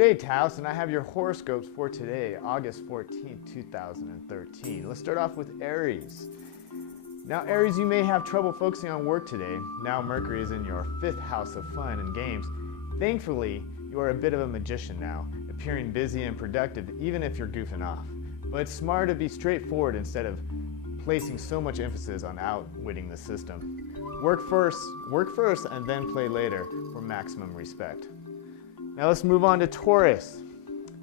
Good day, Taos, and I have your horoscopes for today, August 14th, 2013. Let's start off with Aries. Now, Aries, you may have trouble focusing on work today. Now Mercury is in your 5th house of fun and games. Thankfully, you are a bit of a magician now, appearing busy and productive even if you're goofing off. But it's smarter to be straightforward instead of placing so much emphasis on outwitting the system. Work first, and then play later for maximum respect. Now let's move on to Taurus.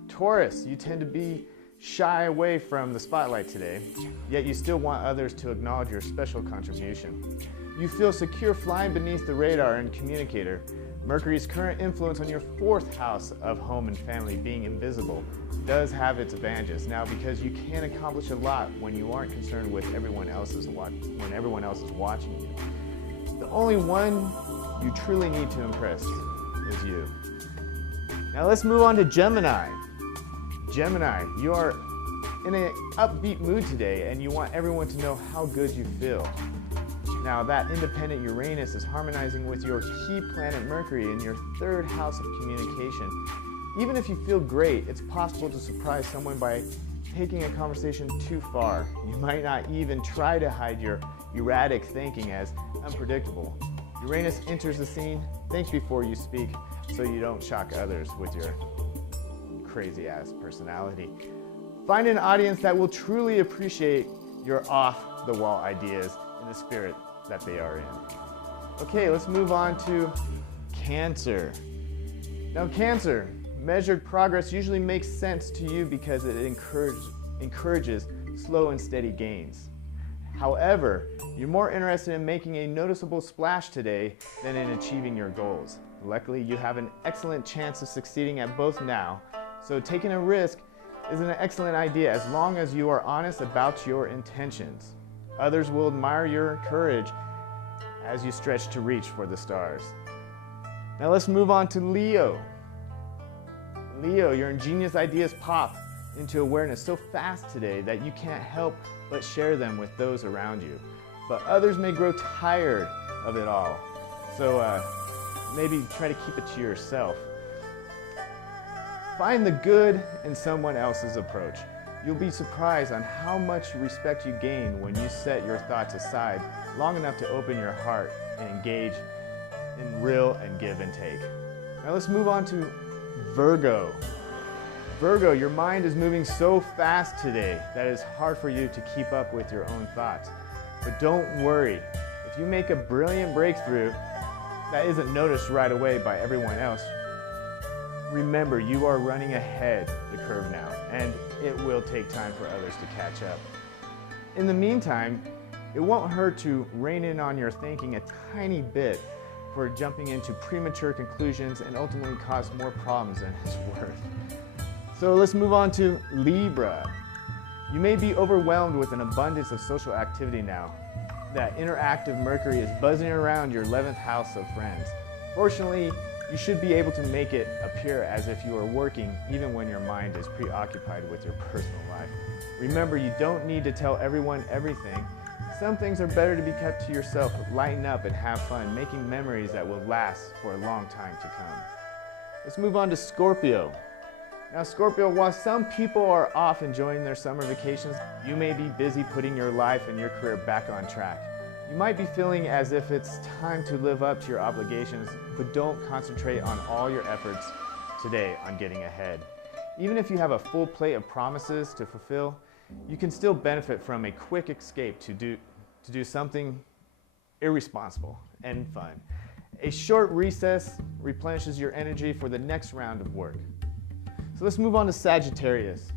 Taurus, you tend to be shy away from the spotlight today, yet you still want others to acknowledge your special contribution. You feel secure flying beneath the radar and communicator. Mercury's current influence on your 4th house of home and family being invisible does have its advantages now because you can accomplish a lot when you aren't concerned with everyone else is watching you. The only one you truly need to impress is you. Now let's move on to Gemini. Gemini, you are in an upbeat mood today and you want everyone to know how good you feel. Now that independent Uranus is harmonizing with your key planet Mercury in your 3rd house of communication. Even if you feel great, it's possible to surprise someone by taking a conversation too far. You might not even try to hide your erratic thinking as unpredictable. Uranus enters the scene, think before you speak so you don't shock others with your crazy ass personality. Find an audience that will truly appreciate your off-the-wall ideas in the spirit that they are in. Okay, let's move on to Cancer. Now Cancer, measured progress usually makes sense to you because it encourages slow and steady gains. However, you're more interested in making a noticeable splash today than in achieving your goals. Luckily, you have an excellent chance of succeeding at both now, so taking a risk is an excellent idea as long as you are honest about your intentions. Others will admire your courage as you stretch to reach for the stars. Now let's move on to Leo. Leo, your ingenious ideas pop into awareness so fast today that you can't help but share them with those around you. But others may grow tired of it all, so maybe try to keep it to yourself. Find the good in someone else's approach. You'll be surprised on how much respect you gain when you set your thoughts aside long enough to open your heart and engage in real and give and take. Now let's move on to Virgo. Virgo, your mind is moving so fast today that it's hard for you to keep up with your own thoughts. But don't worry, if you make a brilliant breakthrough that isn't noticed right away by everyone else, remember you are running ahead the curve now, and it will take time for others to catch up. In the meantime, it won't hurt to rein in on your thinking a tiny bit for jumping into premature conclusions and ultimately cause more problems than it's worth. So let's move on to Libra. You may be overwhelmed with an abundance of social activity now. That interactive Mercury is buzzing around your 11th house of friends. Fortunately, you should be able to make it appear as if you are working even when your mind is preoccupied with your personal life. Remember, you don't need to tell everyone everything. Some things are better to be kept to yourself. Lighten up and have fun, making memories that will last for a long time to come. Let's move on to Scorpio. Now Scorpio, while some people are off enjoying their summer vacations, you may be busy putting your life and your career back on track. You might be feeling as if it's time to live up to your obligations, but don't concentrate on all your efforts today on getting ahead. Even if you have a full plate of promises to fulfill, you can still benefit from a quick escape to do something irresponsible and fun. A short recess replenishes your energy for the next round of work. So let's move on to Sagittarius.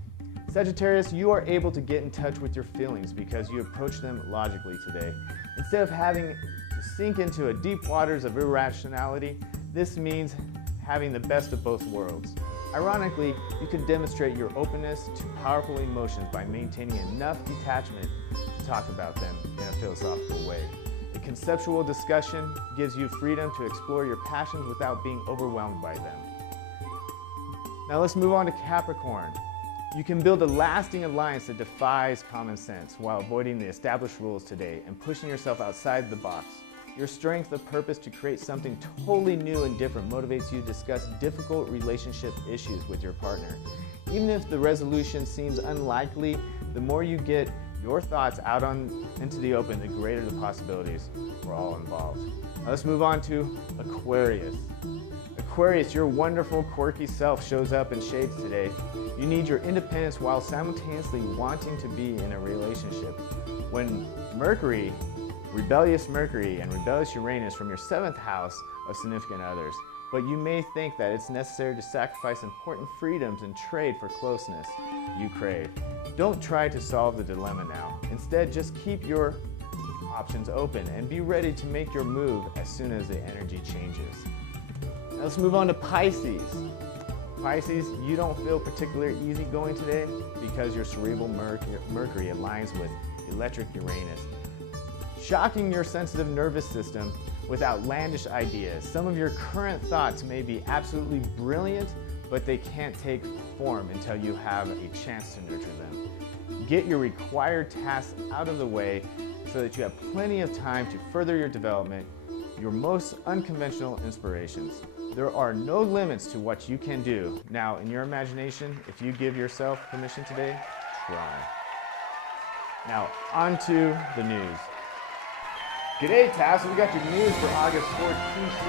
Sagittarius, you are able to get in touch with your feelings because you approach them logically today. Instead of having to sink into a deep waters of irrationality, this means having the best of both worlds. Ironically, you can demonstrate your openness to powerful emotions by maintaining enough detachment to talk about them in a philosophical way. A conceptual discussion gives you freedom to explore your passions without being overwhelmed by them. Now let's move on to Capricorn. You can build a lasting alliance that defies common sense while avoiding the established rules today and pushing yourself outside the box. Your strength of purpose to create something totally new and different motivates you to discuss difficult relationship issues with your partner. Even if the resolution seems unlikely, the more you get your thoughts out into the open, the greater the possibilities for all involved. Now let's move on to Aquarius. Aquarius, your wonderful, quirky self shows up in shades today. You need your independence while simultaneously wanting to be in a relationship. When Mercury, rebellious Mercury and rebellious Uranus from your 7th house of significant others, but you may think that it's necessary to sacrifice important freedoms and trade for closeness you crave. Don't try to solve the dilemma now. Instead, just keep your options open and be ready to make your move as soon as the energy changes. Now let's move on to Pisces. Pisces, you don't feel particularly easygoing today because your cerebral Mercury aligns with electric Uranus, shocking your sensitive nervous system with outlandish ideas. Some of your current thoughts may be absolutely brilliant, but they can't take form until you have a chance to nurture them. Get your required tasks out of the way so that you have plenty of time to further your development, your most unconventional inspirations. There are no limits to what you can do. Now, in your imagination, if you give yourself permission today, try. Now, on to the news. G'day, Taos. We got your news for August 14,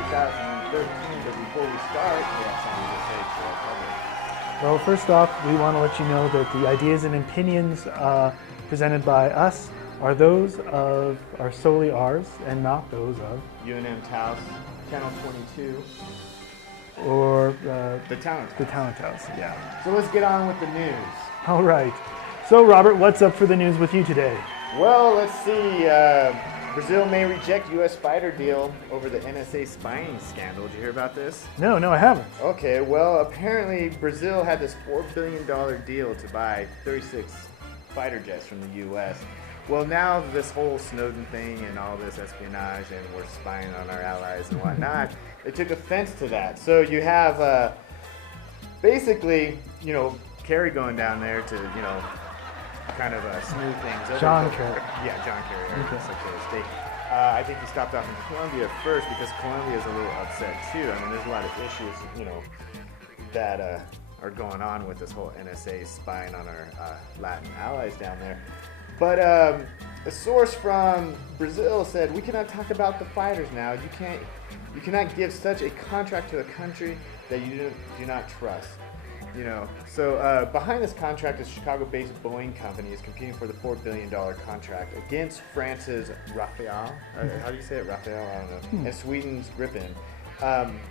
2013. But before we start, we have something to say to our public. Well, first off, we want to let you know that the ideas and opinions presented by us are those of, are solely ours and not those of UNM-Taos, Channel 22. Or the Talent House, yeah. So let's get on with the news. All right. So, Robert, what's up for the news with you today? Well, let's see. Brazil may reject U.S. fighter deal over the NSA spying scandal. Did you hear about this? No, I haven't. Okay, well, apparently Brazil had this $4 billion deal to buy 36 fighter jets from the U.S. Well, now this whole Snowden thing and all this espionage and we're spying on our allies and whatnot, they took offense to that. So you have basically, Kerry going down there to, kind of smooth things over. John Kerry. Yeah, John Kerry, okay. Secretary of State. I think he stopped off in Colombia first because Colombia is a little upset too. I mean, there's a lot of issues, that are going on with this whole NSA spying on our Latin allies down there. But a source from Brazil said, "We cannot talk about the fighters now. You cannot give such a contract to a country that you do not trust." So behind this contract, a Chicago-based Boeing company is competing for the $4 billion contract against France's Rafale. How do you say it? Rafale? I don't know. And Sweden's Gripen.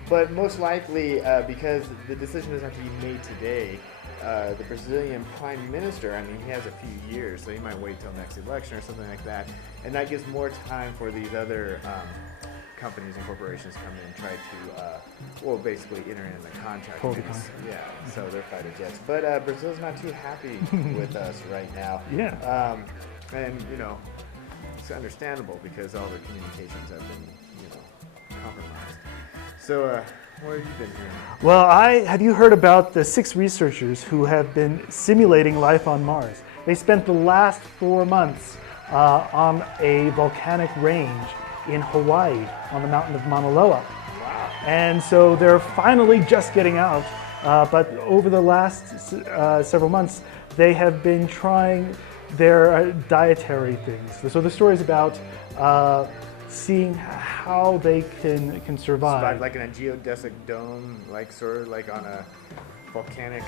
But most likely, because the decision doesn't have to be made today, the Brazilian Prime Minister, he has a few years, so he might wait till next election or something like that. And that gives more time for these other companies and corporations come in and try to, basically enter in the contract. Yeah, so they're fighter jets. But Brazil's not too happy with us right now. Yeah. And, it's understandable because all their communications have been, compromised. So, what have you been hearing? Well, have you heard about the 6 researchers who have been simulating life on Mars? They spent the last 4 months on a volcanic range in Hawaii on the mountain of Mauna Loa. Wow. And so they're finally just getting out, but over the last several months, they have been trying their dietary things. So the story is about seeing how they can survive. Like in a geodesic dome, sort of like on a volcanic.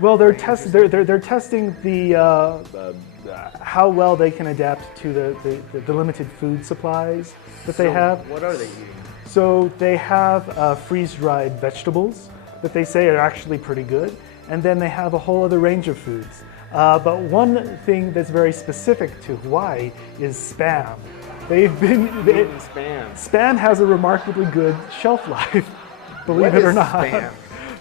Well, they're testing the how well they can adapt to the limited food supplies that they have. What are they eating? So they have freeze-dried vegetables that they say are actually pretty good, and then they have a whole other range of foods. But one thing that's very specific to Hawaii is Spam. Spam. Spam has a remarkably good shelf life, believe it or not.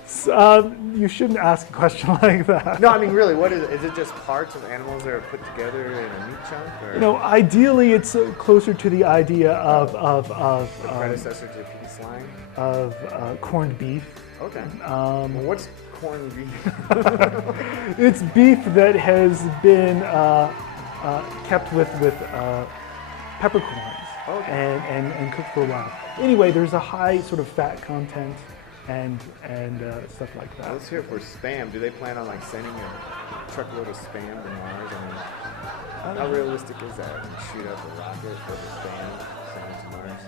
Spam? You shouldn't ask a question like that. No, really, what is it? Is it just parts of animals that are put together in a meat chunk? Or? Ideally, it's closer to the idea of the predecessor to pea slime? Of corned beef. Okay. Well, what's corned beef? It's beef that has been kept with peppercorns. and, and cook for a while. Anyway, there's a high sort of fat content and stuff like that. Let's hear it for spam. Do they plan on like sending a truckload of spam to Mars? I mean, how realistic is that? When you shoot up a rocket for the spam, send it to Mars?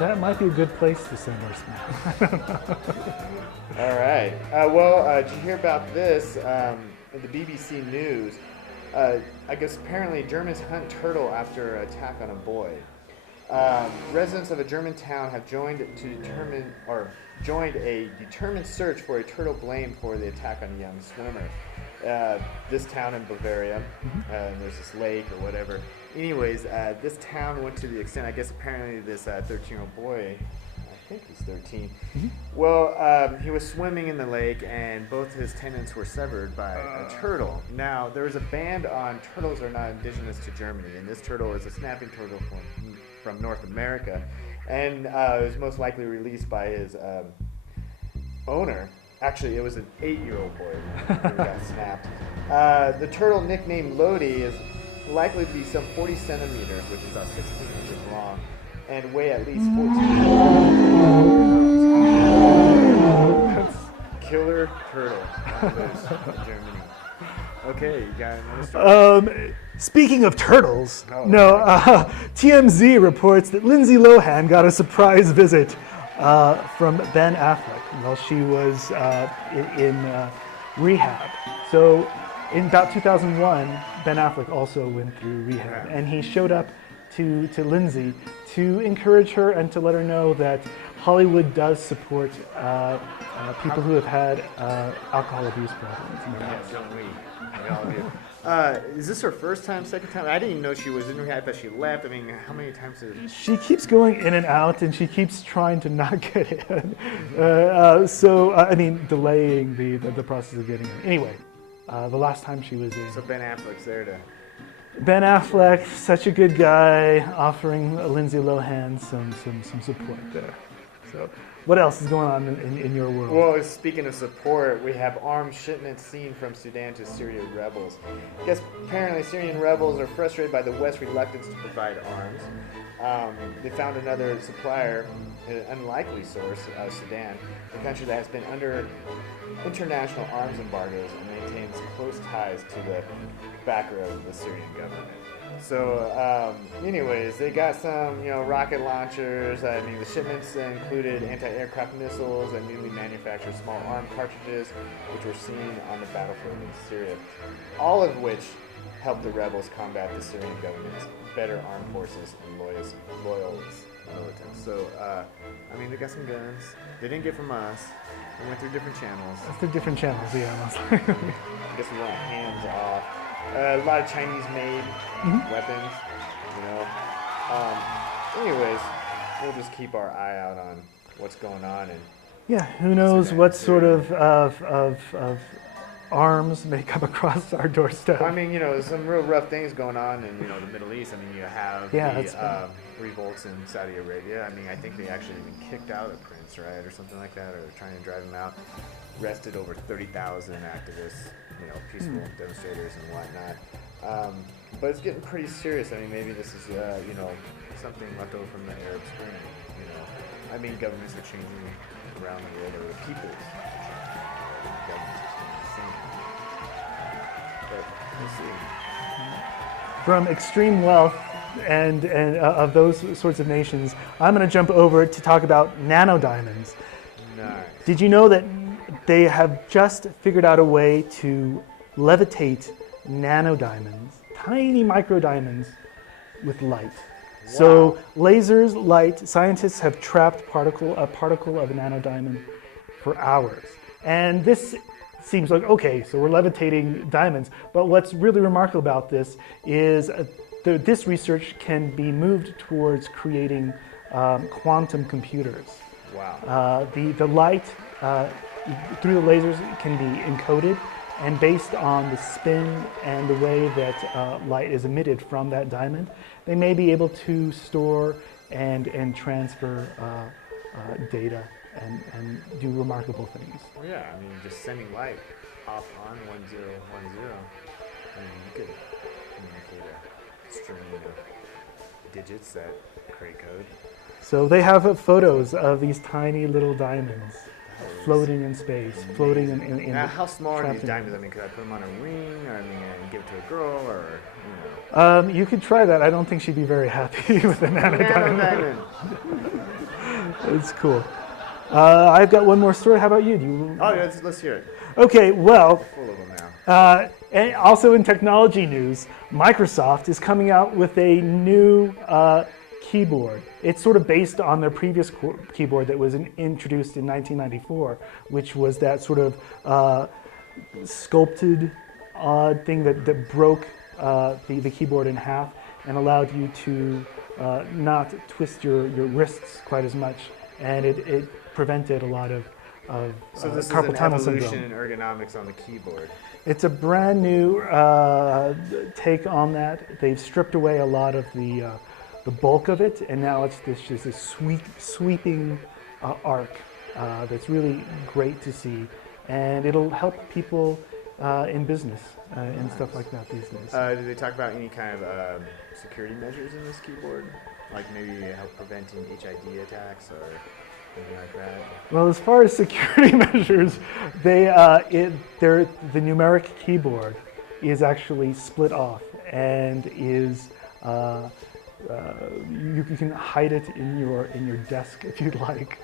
That might be a good place to send our spam. All right. Did you hear about this in the BBC News? I guess apparently Germans hunt turtle after attack on a boy. Residents of a German town have joined a determined search for a turtle blamed for the attack on a young swimmer. This town in Bavaria, and there's this lake or whatever. Anyways, this town went to the extent, I guess apparently this 13-year-old boy, I think he's 13, well, he was swimming in the lake and both his tendons were severed by a turtle. Now, there is a ban on turtles are not indigenous to Germany, and this turtle is a snapping turtle from North America, and it was most likely released by his owner. Actually, it was an 8-year-old boy who got snapped. The turtle, nicknamed Lodi, is likely to be some 40 centimeters, which is about 16 inches long, and weigh at least 14 pounds. Killer turtle in Germany. Okay, you got another story? Speaking of turtles, TMZ reports that Lindsay Lohan got a surprise visit from Ben Affleck while she was in rehab. So in about 2001, Ben Affleck also went through rehab, and he showed up to Lindsay to encourage her and to let her know that Hollywood does support people who have had alcohol abuse problems in the past. Don't we? We all do. Is this her first time, second time? I didn't even know she was in rehab, that she left. I mean, how many times did... She keeps going in and out, and she keeps trying to not get in. Delaying the process of getting in. Anyway, the last time she was in... So Ben Affleck's there to... Ben Affleck, such a good guy, offering Lindsay Lohan some support there. So, what else is going on in your world? Well, speaking of support, we have armed shipments seen from Sudan to Syria rebels. Yes, apparently Syrian rebels are frustrated by the West's reluctance to provide arms. They found another supplier, an unlikely source, Sudan, a country that has been under international arms embargoes and maintains close ties to the backer of the Syrian government. So, anyways, they got some, rocket launchers. I mean, the shipments included anti-aircraft missiles and newly manufactured small arm cartridges, which were seen on the battlefield in Syria. All of which helped the rebels combat the Syrian government's better armed forces and loyal militants. So, they got some guns. They didn't get from us. They went through different channels. Through different channels, yeah. I guess we want hands off. A lot of Chinese-made weapons, Anyways, we'll just keep our eye out on what's going on. And who knows what sort of arms may come across our doorstep. I mean, some real rough things going on in, the Middle East. I mean, you have the revolts in Saudi Arabia. I mean, I think they actually even kicked out a prince, right, or something like that, or trying to drive him out. Arrested over 30,000 activists, peaceful demonstrators and whatnot. But it's getting pretty serious. I mean, maybe this is, something left over from the Arab Spring. I mean, governments are changing around the world, or the peoples are changing. Governments are staying the same. But we'll see. From extreme wealth and of those sorts of nations, I'm going to jump over to talk about nanodiamonds. Nice. Did you know that they have just figured out a way to levitate nanodiamonds, tiny microdiamonds, with light? Wow. So lasers, light, scientists have trapped a particle of a nanodiamond for hours. And this seems like, okay, so we're levitating diamonds. But what's really remarkable about this is this research can be moved towards creating quantum computers. Wow. The light through the lasers can be encoded, and based on the spin and the way that light is emitted from that diamond, they may be able to store and transfer data and do remarkable things. Well, yeah, I mean, just sending light off on 1010. I mean, you could communicate a string of digits that create code. So they have photos of these tiny little diamonds floating in space, floating in Now, how small are trapped these in- diamonds? I mean, could I put them on a ring, or I mean, give it to a girl, or You could try that. I don't think she'd be very happy with a nano nano diamond. diamond? It's cool. I've got one more story. How about you? Do you? Oh, yeah, let's hear it. Okay, well, Full of them now. and also in technology news, Microsoft is coming out with a new keyboard. It's sort of based on their previous keyboard that was introduced in 1994, which was that sort of sculpted odd thing that broke the keyboard in half and allowed you to not twist your wrists quite as much, and it prevented a lot of So this is carpal an tunnel evolution syndrome. in ergonomics on the keyboard. It's a brand new take on that. They've stripped away a lot of the bulk of it, and now it's this sweeping arc that's really great to see, and it'll help people in business and stuff like that these days. Did they talk about any kind of security measures in this keyboard? Like maybe help preventing HID attacks or anything like that? Well, as far as security measures, the numeric keyboard is actually split off and is you can hide it in your desk if you'd like.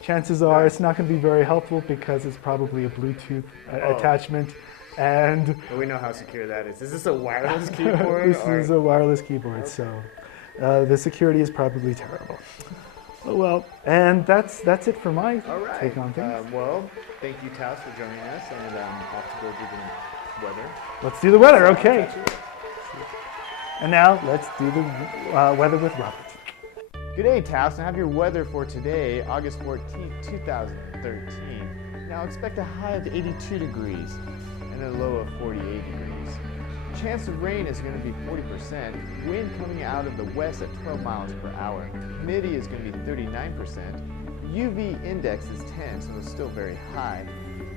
Chances are it's not going to be very helpful because it's probably a Bluetooth attachment, and Well, we know how secure that is. Is this a wireless keyboard? this is a wireless keyboard, so the security is probably terrible. Oh, well, and that's it for my All right. take on things. Well, thank you, Taos, for joining us, and off to go do the weather. Let's do the weather, okay? Catch you. And now let's do the weather with Robert. Good day, Taos. I have your weather for today, August 14th, 2013. Now expect a high of 82 degrees and a low of 48 degrees. Chance of rain is going to be 40%. Wind coming out of the west at 12 miles per hour. Humidity is going to be 39%. UV index is 10, so it's still very high.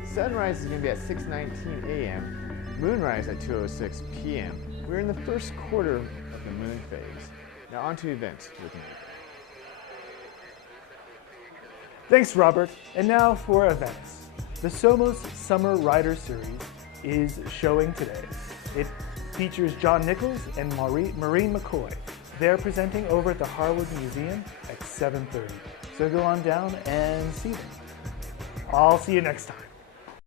Sunrise is going to be at 6:19 a.m. Moonrise at 2:06 p.m. We're in the first quarter of the moon phase. Now on to events with me. Thanks, Robert. And now for events. The Somos Summer Rider Series is showing today. It features John Nichols and Maureen McCoy. They're presenting over at the Harwood Museum at 7:30. So go on down and see them. I'll see you next time.